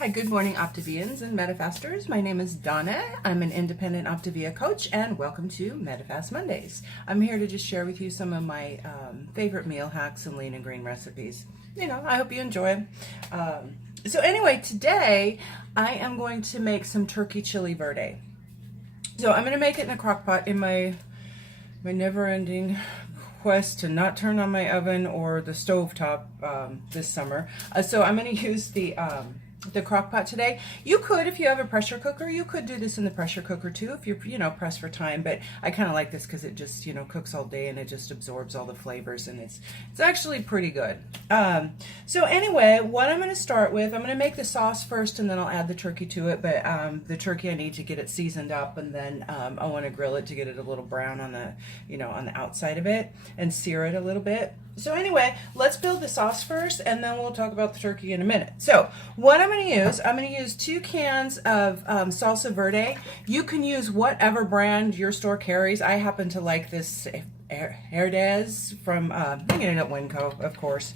Hi, good morning Optavians and Medifasters. My name is Donna. I'm an independent Optavia coach and welcome to Medifast Mondays. I'm here to just share with you some of my favorite meal hacks and lean and green recipes. I hope you enjoy. So anyway, today I am going to make some turkey Chile Verde. So I'm going to make it in a crock pot in my never-ending quest to not turn on my oven or the stovetop this summer. So I'm going to use the crock pot today. You could, if you have a pressure cooker, you could do this in the pressure cooker too if you're, pressed for time, but I kind of like this because it just, cooks all day and it just absorbs all the flavors and it's actually pretty good. So anyway, what I'm going to start with, I'm going to make the sauce first and then I'll add the turkey to it, but the turkey I need to get it seasoned up and then I want to grill it to get it a little brown on the, on the outside of it and sear it a little bit. So anyway, let's build the sauce first and then we'll talk about the turkey in a minute. So what I'm going to use 2 cans of salsa verde. You can use whatever brand your store carries. I happen to like this Herdez from, I'm getting it at Winco, of course.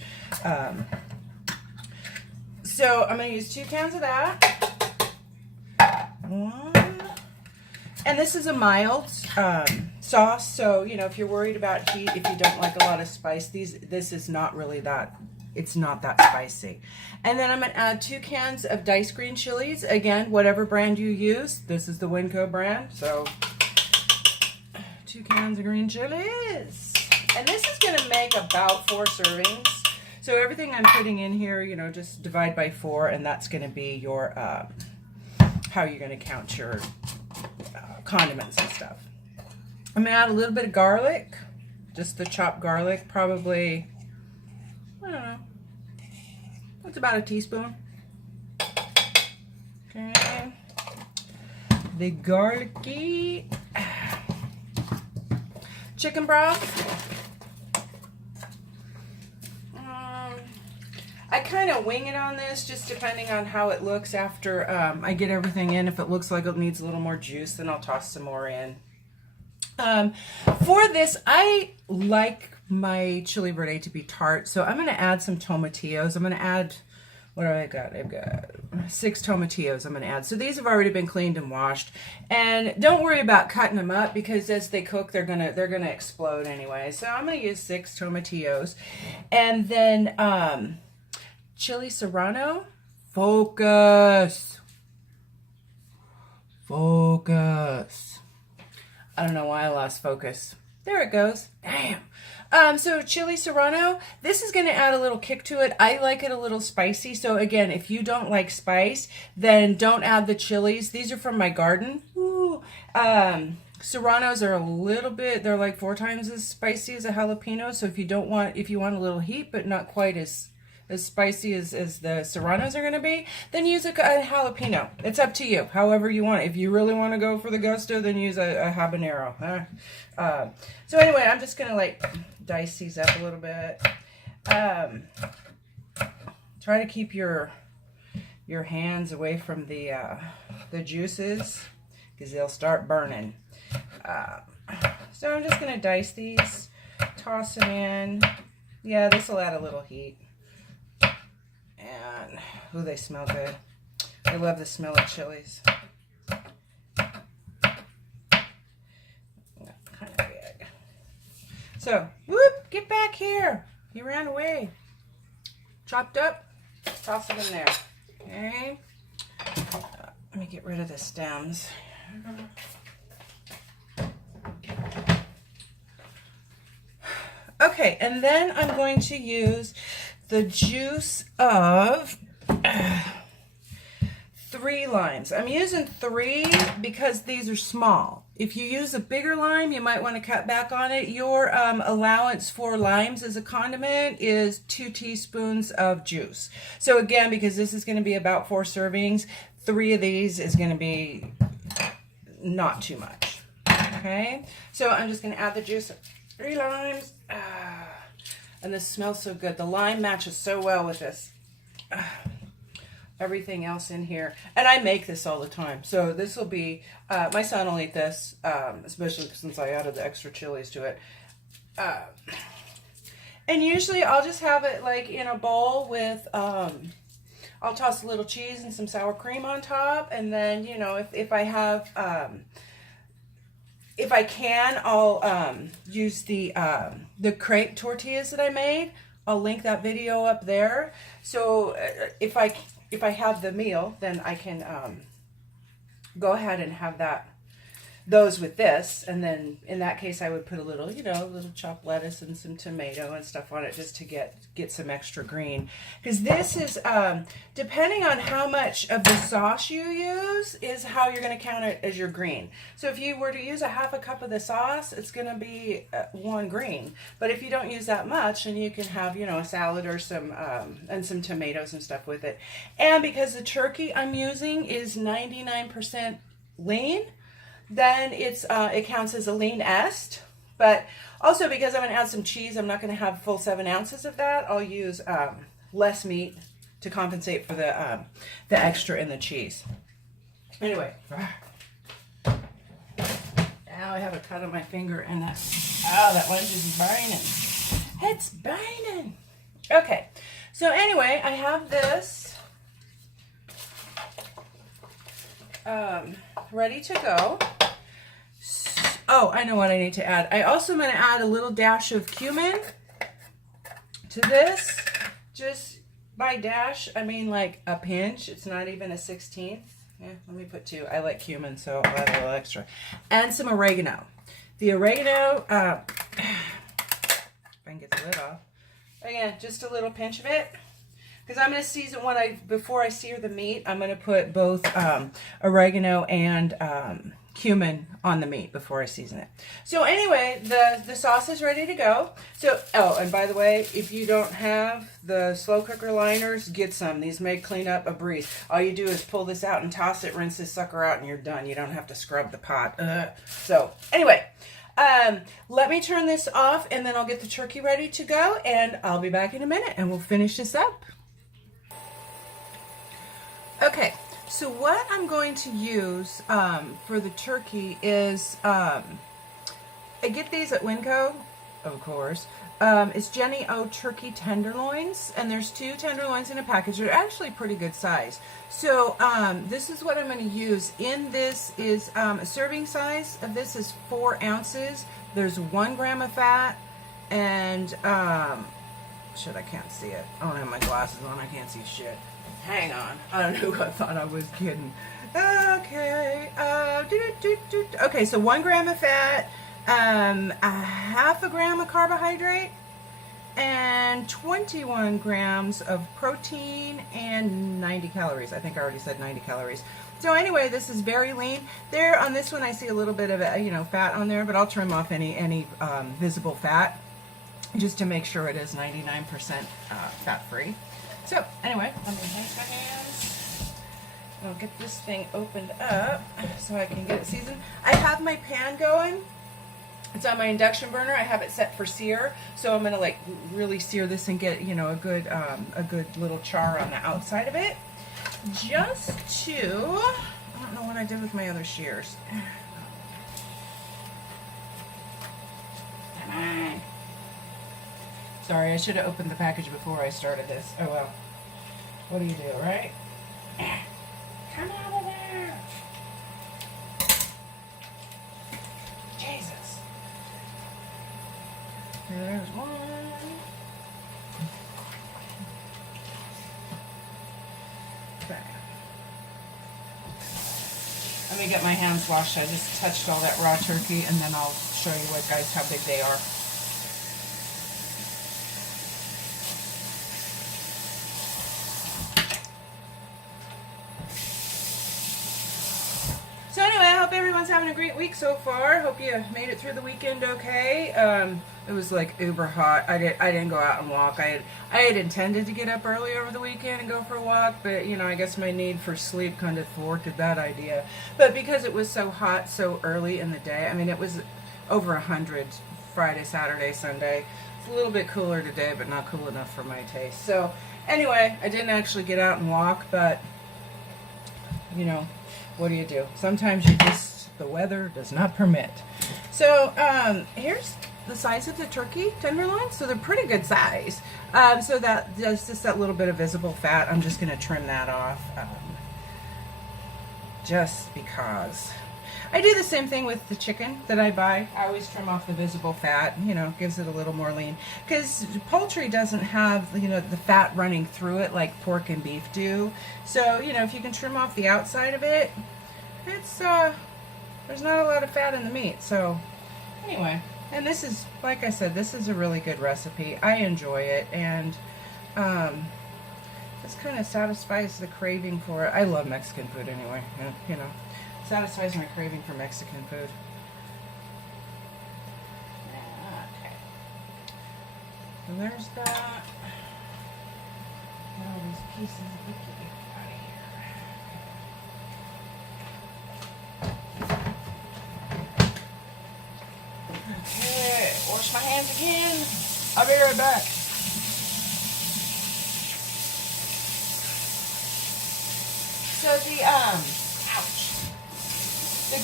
So I'm going to use 2 cans of that. And this is a mild sauce, so if you're worried about heat, if you don't like a lot of spice, this is not really that, it's not that spicy. And then I'm going to add 2 cans of diced green chilies. Again, whatever brand you use. This is the Winco brand, so 2 cans of green chilies. And this is going to make about 4 servings. So everything I'm putting in here, just divide by 4, and that's going to be your, how you're going to count your condiments and stuff. I'm going to add a little bit of garlic, just the chopped garlic, probably, I don't know, that's about a teaspoon. Okay, the garlicky chicken broth. I kind of wing it on this, just depending on how it looks after I get everything in. If it looks like it needs a little more juice, then I'll toss some more in. For this, I like my Chile Verde to be tart, so I'm going to add some tomatillos. I'm going to add, what do I got? I've got 6 tomatillos I'm going to add. So these have already been cleaned and washed. And don't worry about cutting them up because as they cook, they're gonna explode anyway. So I'm going to use 6 tomatillos. And then chili serrano. Focus. I don't know why I lost focus. There it goes. Damn. So chili serrano, this is going to add a little kick to it. I like it a little spicy. So again, if you don't like spice, then don't add the chilies. These are from my garden. Ooh. Serranos are a little bit, they're like 4 times as spicy as a jalapeno. So if you want a little heat, but not quite as spicy as the serranos are going to be, then use a jalapeno. It's up to you, however you want. If you really want to go for the gusto, then use a habanero. So anyway, I'm just going to dice these up a little bit. Try to keep your hands away from the juices because they'll start burning. So I'm just going to dice these, toss them in. Yeah, this will add a little heat. And, ooh, they smell good. I love the smell of chilies. Kind of big. So, whoop, get back here. You ran away. Chopped up, toss them in there. Okay. Let me get rid of the stems. Okay, and then I'm going to use the juice of 3 limes. I'm using 3 because these are small. If you use a bigger lime, you might want to cut back on it. Your allowance for limes as a condiment is 2 teaspoons of juice. So again, because this is going to be about 4 servings, 3 of these is going to be not too much. Okay, so I'm just going to add the juice of 3 limes. And this smells so good. The lime matches so well with this. Everything else in here. And I make this all the time. So this will be, my son will eat this, especially since I added the extra chilies to it. And usually I'll just have it in a bowl with I'll toss a little cheese and some sour cream on top, and then, you know, if I have, if I can, I'll use the crepe tortillas that I made. I'll link that video up there. So if I have the meal, then I can go ahead and have those with this, and then in that case I would put a little, you know, a little chopped lettuce and some tomato and stuff on it just to get some extra green. Because this is, depending on how much of the sauce you use is how you're going to count it as your green. So if you were to use a half a cup of the sauce, it's going to be 1 green. But if you don't use that much, then you can have, you know, a salad or some, and some tomatoes and stuff with it. And because the turkey I'm using is 99% lean, then it counts as a lean est. But also because I'm going to add some cheese, I'm not going to have full 7 ounces of that. I'll use less meat to compensate for the extra in the cheese. Anyway, now I have a cut on my finger, and that one's just burning. It's burning. Okay, so anyway, I have this ready to go. Oh, I know what I need to add. I also am going to add a little dash of cumin to this. Just by dash, I mean like a pinch. It's not even a 16th. Yeah, let me put 2. I like cumin, so I'll add a little extra. And some oregano. The oregano, if I can get the lid off. Again, just a little pinch of it. Because I'm going to season before I sear the meat, I'm going to put both oregano and cumin on the meat before I season it. So anyway, the sauce is ready to go. So, oh, and by the way, if you don't have the slow cooker liners, get some. These may clean up a breeze. All you do is pull this out and toss it, rinse this sucker out, and you're done. You don't have to scrub the pot. So anyway, let me turn this off, and then I'll get the turkey ready to go, and I'll be back in a minute, and we'll finish this up. Okay, so what I'm going to use for the turkey is, I get these at Winco, of course. It's Jenny O turkey tenderloins, and there's 2 tenderloins in a package. They're actually pretty good size. So this is what I'm going to use. In this is a serving size of this is 4 ounces. There's 1 gram of fat, and shit, I can't see it. I don't have my glasses on. I can't see shit. Hang on. I don't know who I thought I was kidding. Okay. Okay, so 1 gram of fat, a half a gram of carbohydrate, and 21 grams of protein, and 90 calories. I think I already said 90 calories. So anyway, this is very lean. There on this one, I see a little bit of fat on there, but I'll trim off any visible fat just to make sure it is 99% fat-free. So anyway, let me rinse my hands. I'll get this thing opened up so I can get it seasoned. I have my pan going. It's on my induction burner. I have it set for sear, so I'm gonna like really sear this and get a good little char on the outside of it. Just to, I don't know what I did with my other shears. Come on. Sorry, I should have opened the package before I started this. Oh well. What do you do, right? Come out of there! Jesus. There's one. Okay. Let me get my hands washed. I just touched all that raw turkey, and then I'll show you guys how big they are. So anyway, I hope everyone's having a great week so far. Hope you made it through the weekend okay. It was like uber hot. I didn't go out and walk. I had intended to get up early over the weekend and go for a walk, but I guess my need for sleep kind of thwarted that idea. But because it was so hot so early in the day, I mean it was over 100 Friday, Saturday, Sunday. It's a little bit cooler today, but not cool enough for my taste. So anyway, I didn't actually get out and walk, but what do you do? Sometimes the weather does not permit. So here's the size of the turkey tenderloin, so they're pretty good size. So that there's just that little bit of visible fat. I'm just going to trim that off, just because. I do the same thing with the chicken that I buy. I always trim off the visible fat, you know, gives it a little more lean. Because poultry doesn't have, you know, the fat running through it like pork and beef do. So, you know, if you can trim off the outside of it, it's, there's not a lot of fat in the meat. So, anyway, and this is, like I said, this is a really good recipe. I enjoy it, and this kind of satisfies the craving for it. I love Mexican food anyway, you know. Satisfies my craving for Mexican food. Okay. So there's that. Get all these pieces of bikini out of here. Okay, wash my hands again. I'll be right back. So the ouch. The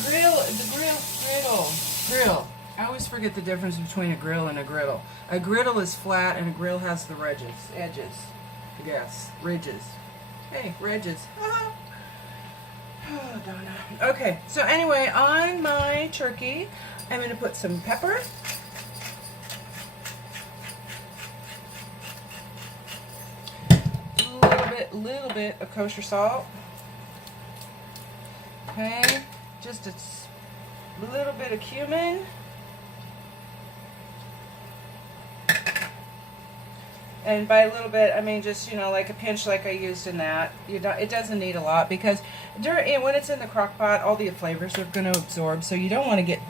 grill. I always forget the difference between a grill and a griddle. A griddle is flat and a grill has the edges. Yes, ridges. Hey, ridges. Oh, Donna. Okay, so anyway, on my turkey, I'm going to put some pepper. Little bit of kosher salt. Okay. Just a little bit of cumin. And by a little bit, I mean just, you know, like a pinch like I used in that. It doesn't need a lot because when it's in the crock pot, all the flavors are going to absorb. So you don't want to get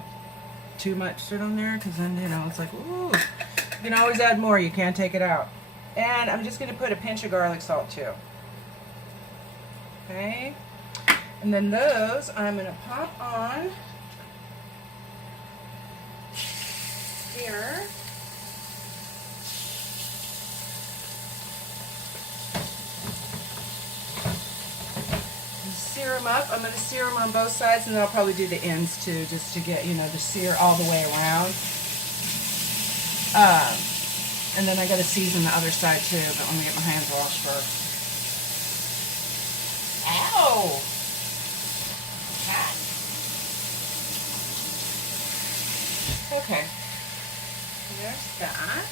too much shit on there because then, you know, it's like, ooh. You can always add more. You can't take it out. And I'm just going to put a pinch of garlic salt too. Okay. And then those I'm going to pop on here. Sear them up. I'm going to sear them on both sides, and then I'll probably do the ends too, just to get, you know, to sear all the way around. And then I got to season the other side too, but let me get my hands washed first. Ow! Okay, there's that.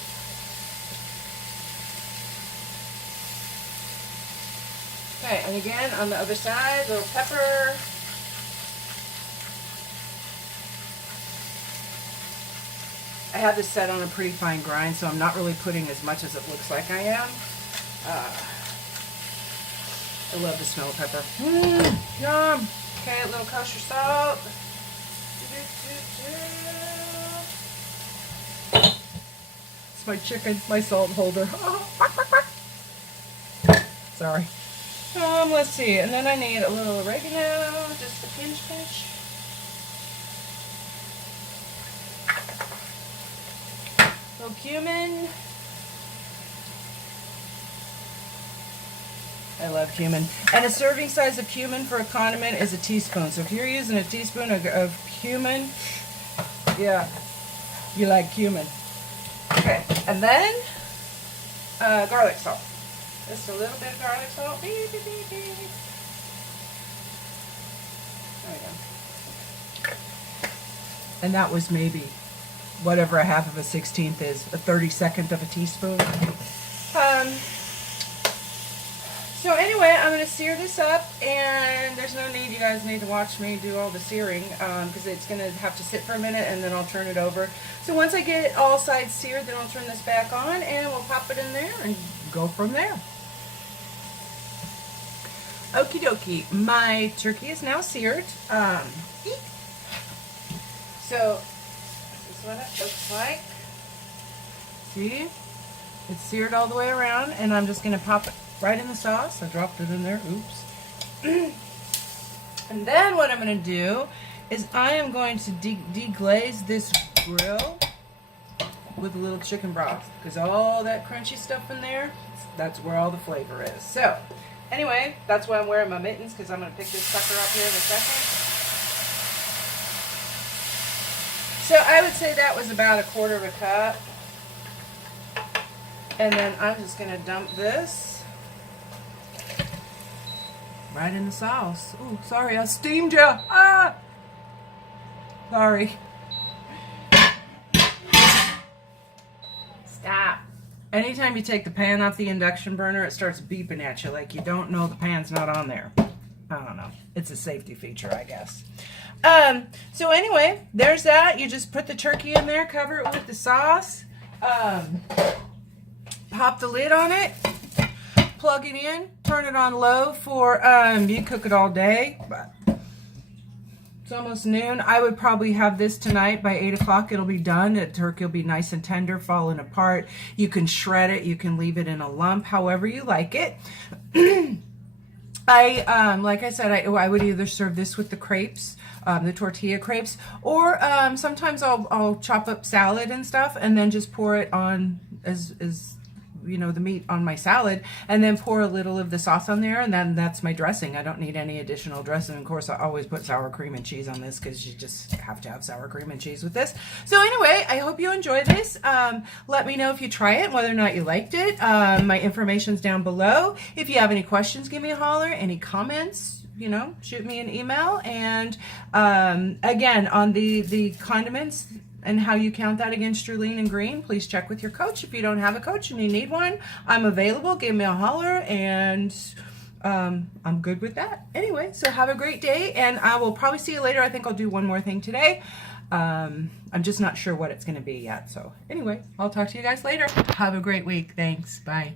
Okay, and again on the other side, little pepper. I have this set on a pretty fine grind, so I'm not really putting as much as it looks like I am. I love the smell of pepper. Yum! Okay, a little kosher salt. It's my chicken, my salt holder. Sorry. Let's see, and then I need a little oregano, just a pinch. A little cumin. I love cumin. And a serving size of cumin for a condiment is a teaspoon. So if you're using a teaspoon of cumin, yeah, you like cumin. Okay, and then garlic salt. Just a little bit of garlic salt. There we go. And that was maybe whatever a half of a 16th is, a 32nd of a teaspoon. So anyway, I'm going to sear this up, and there's no need, you guys need to watch me do all the searing, because it's going to have to sit for a minute, and then I'll turn it over. So once I get it all sides seared, then I'll turn this back on, and we'll pop it in there and go from there. Okie dokie, my turkey is now seared. So this is what it looks like. See? It's seared all the way around, and I'm just going to pop it right in the sauce. I dropped it in there. Oops. And then what I'm going to do is I am going to deglaze this grill with a little chicken broth, because all that crunchy stuff in there, that's where all the flavor is. So anyway, that's why I'm wearing my mittens, because I'm going to pick this sucker up here in a second. So I would say that was about 1/4 cup. And then I'm just going to dump this right in the sauce. Ooh, sorry, I steamed you. Ah! Sorry. Stop. Anytime you take the pan off the induction burner, it starts beeping at you like you don't know the pan's not on there. I don't know. It's a safety feature, I guess. So anyway, there's that. You just put the turkey in there, cover it with the sauce, pop the lid on it, plug it in, turn it on low for, you can cook it all day, but it's almost noon. I would probably have this tonight by 8 o'clock. It'll be done. The turkey will be nice and tender, falling apart. You can shred it. You can leave it in a lump, however you like it. Like I said, I would either serve this with the crepes, the tortilla crepes, or sometimes I'll chop up salad and stuff and then just pour it on as you know, the meat on my salad, and then pour a little of the sauce on there, and then that's my dressing. I don't need any additional dressing. Of course, I always put sour cream and cheese on this because you just have to have sour cream and cheese with this. So anyway, I hope you enjoy this. Let me know if you try it, whether or not you liked it. My information's down below. If you have any questions, give me a holler. Any comments, you know, shoot me an email. And again, on the condiments and how you count that against your lean and green, please check with your coach. If you don't have a coach and you need one, I'm available. Give me a holler, and I'm good with that. Anyway, so have a great day, and I will probably see you later. I think I'll do one more thing today. I'm just not sure what it's going to be yet. So anyway, I'll talk to you guys later. Have a great week. Thanks. Bye.